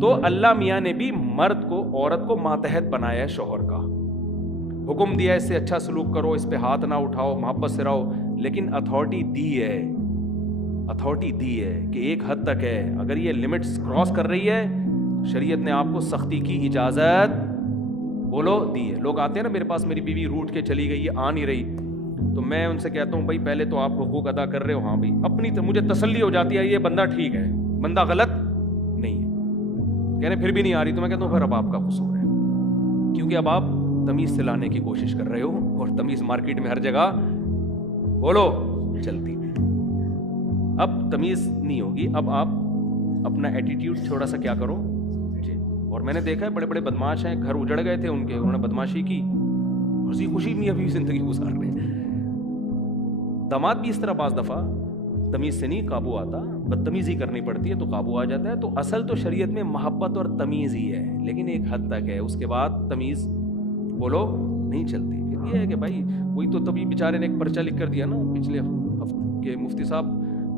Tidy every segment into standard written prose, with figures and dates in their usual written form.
تو اللہ میاں نے بھی مرد کو عورت کو ماتحت بنایا ہے شوہر کا, حکم دیا اس سے اچھا سلوک کرو, اس پہ ہاتھ نہ اٹھاؤ, محبت سے رہو, لیکن اتھارٹی دی ہے کہ ایک حد تک ہے. اگر یہ لمٹس کراس کر رہی ہے, شریعت نے آپ کو سختی کی اجازت بولو دی ہے. لوگ آتے ہیں نا میرے پاس, میری بیوی روٹ کے چلی گئی ہے, آ نہیں رہی, تو میں ان سے کہتا ہوں بھائی پہلے تو آپ حقوق ادا کر رہے ہو, ہاں بھائی, اپنی تو مجھے تسلی ہو جاتی ہے یہ بندہ ٹھیک ہے, بندہ غلط نہیں ہے. کہنے پھر بھی نہیں آ رہی, تو میں کہتا ہوں پھر اب آپ کا قصور ہے, کیونکہ اب آپ تمیز سے لانے کی کوشش کر رہے ہو, اور تمیز مارکیٹ میں ہر جگہ بولو چلتی, اب تمیز نہیں ہوگی. اب آپ اپنا ایٹیٹیوڈ تھوڑا سا کیا کرو جی. اور میں نے دیکھا ہے بڑے بڑے بدماش ہیں, گھر اجڑ گئے تھے ان کے, انہوں نے بدماشی کی, ہنسی خوشی میں ابھی زندگی گزار رہے ہیں. داماد بھی اس طرح بعض دفعہ تمیز سے نہیں قابو آتا, بدتمیزی کرنی پڑتی ہے تو قابو آ جاتا ہے. تو اصل تو شریعت میں محبت اور تمیز ہی ہے, لیکن ایک حد تک ہے, اس کے بعد تمیز بولو نہیں چلتی. پھر یہ ہے کہ بھائی وہی تو تبھی بیچارے نے ایک پرچہ لکھ کر دیا نا پچھلے ہفتے کے مفتی صاحب,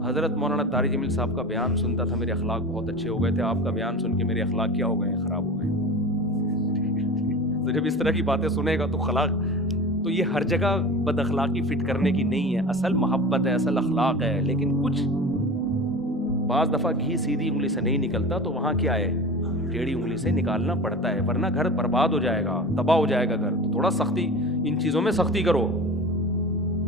حضرت مولانا طارق جمیل صاحب کا بیان سنتا تھا, میرے اخلاق بہت اچھے ہو گئے تھے, آپ کا بیان سن کے میرے اخلاق کیا ہو گئے, خراب ہو گئے. تو جب اس طرح کی باتیں سنے گا تو اخلاق, تو یہ ہر جگہ بد اخلاقی فٹ کرنے کی نہیں ہے, اصل محبت ہے, اصل اخلاق ہے. لیکن کچھ بعض دفعہ گھی سیدھی انگلی سے نہیں نکلتا, تو وہاں کیا ہے, ٹیڑھی انگلی سے نکالنا پڑتا ہے, ورنہ گھر برباد ہو جائے گا, تباہ ہو جائے گا گھر. تو تھوڑا سختی, ان چیزوں میں سختی کرو.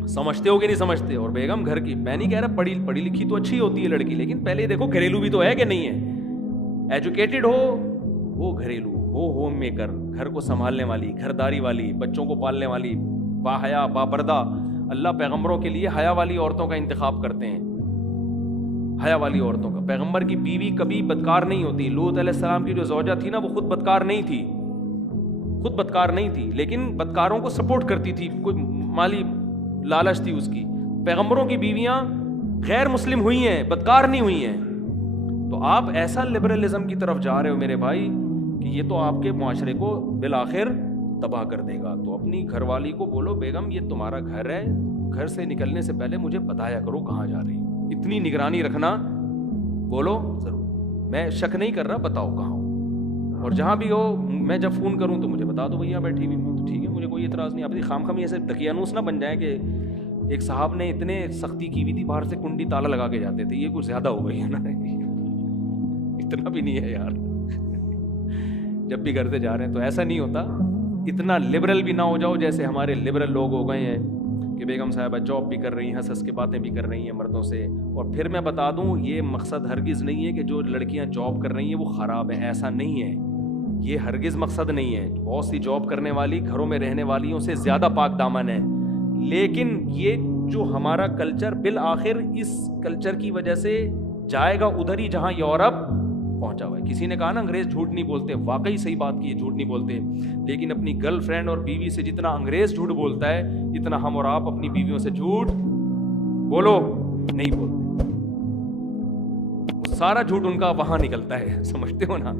سمجھتے ہو کہ نہیں سمجھتے؟ اور بیگم گھر کی, میں نہیں کہہ رہا پڑھی لکھی تو اچھی ہوتی ہے لڑکی, لیکن پہلے دیکھو گھریلو بھی تو ہے کہ نہیں ہے. ایجوکیٹڈ ہو وہ گھریلو, وہ ہوم میکر, گھر کو سنبھالنے والی, گھرداری والی, بچوں کو پالنے والی, با حیا با پردہ. اللہ پیغمبروں کے لیے حیا والی عورتوں کا انتخاب کرتے ہیں, حیا والی عورتوں کا. پیغمبر کی بیوی کبھی بدکار نہیں ہوتی. لوط علیہ السلام کی جو زوجہ تھی نا, وہ خود بدکار نہیں تھی, لیکن بدکاروں کو سپورٹ کرتی تھی, کوئی مالی لالچ تھی اس کی. پیغمبروں کی بیویاں غیر مسلم ہوئی ہیں, بدکار نہیں ہوئی ہیں. تو آپ ایسا لبرلزم کی طرف جا رہے ہو میرے بھائی کہ یہ تو آپ کے معاشرے کو بالآخر تباہ کر دے گا. تو اپنی گھر والی کو بولو بیگم یہ تمہارا گھر ہے, گھر سے نکلنے سے پہلے مجھے بتایا کرو کہاں جا رہی ہو, اتنی نگرانی رکھنا بولو ضرور. میں شک نہیں کر رہا, بتاؤ کہاں ہو, اور جہاں بھی ہو میں جب فون کروں تو مجھے بتا دو بھیا بیٹھی ہوئی ہوں, تو ٹھیک ہے, مجھے کوئی اعتراض نہیں. اپنی خام خامی ایسے دقیانوس نہ بن جائیں کہ ایک صاحب نے اتنے سختی کی ہوئی تھی, باہر سے کنڈی تالا لگا کے جاتے تھے, یہ کچھ زیادہ ہو گئی ہے نا. اتنا بھی نہیں ہے یار, جب بھی گھر سے جا رہے ہیں تو ایسا نہیں ہوتا. اتنا لبرل بھی نہ ہو جاؤ جیسے ہمارے لبرل لوگ ہو گئے ہیں کہ بیگم صاحبہ جاب بھی کر رہی ہیں, ہنس کے باتیں بھی کر رہی ہیں مردوں سے. اور پھر میں بتا دوں, یہ مقصد ہرگز نہیں ہے کہ جو لڑکیاں جاب کر رہی ہیں وہ خراب ہیں, ایسا نہیں ہے, یہ ہرگز مقصد نہیں ہے. بہت سی جاب کرنے والی گھروں میں رہنے والیوں سے زیادہ پاک دامن ہے. لیکن یہ جو ہمارا کلچر بالآخر اس کلچر کی وجہ سے جائے گا ادھر ہی جہاں یورپ پہنچا ہوا ہے. کسی نے کہا نا انگریز جھوٹ نہیں بولتے, واقعی صحیح بات کی ہے, جھوٹ نہیں بولتے. لیکن اپنی گرل فرینڈ اور بیوی سے جتنا انگریز جھوٹ بولتا ہے, اتنا ہم اور آپ اپنی بیویوں سے جھوٹ بولو نہیں بولتے. سارا جھوٹ ان کا وہاں نکلتا ہے, سمجھتے ہو نا,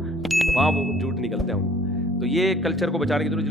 وہاں وہ جھوٹ نکلتے ہیں. تو یہ کلچر کو بچانے کی ضرورت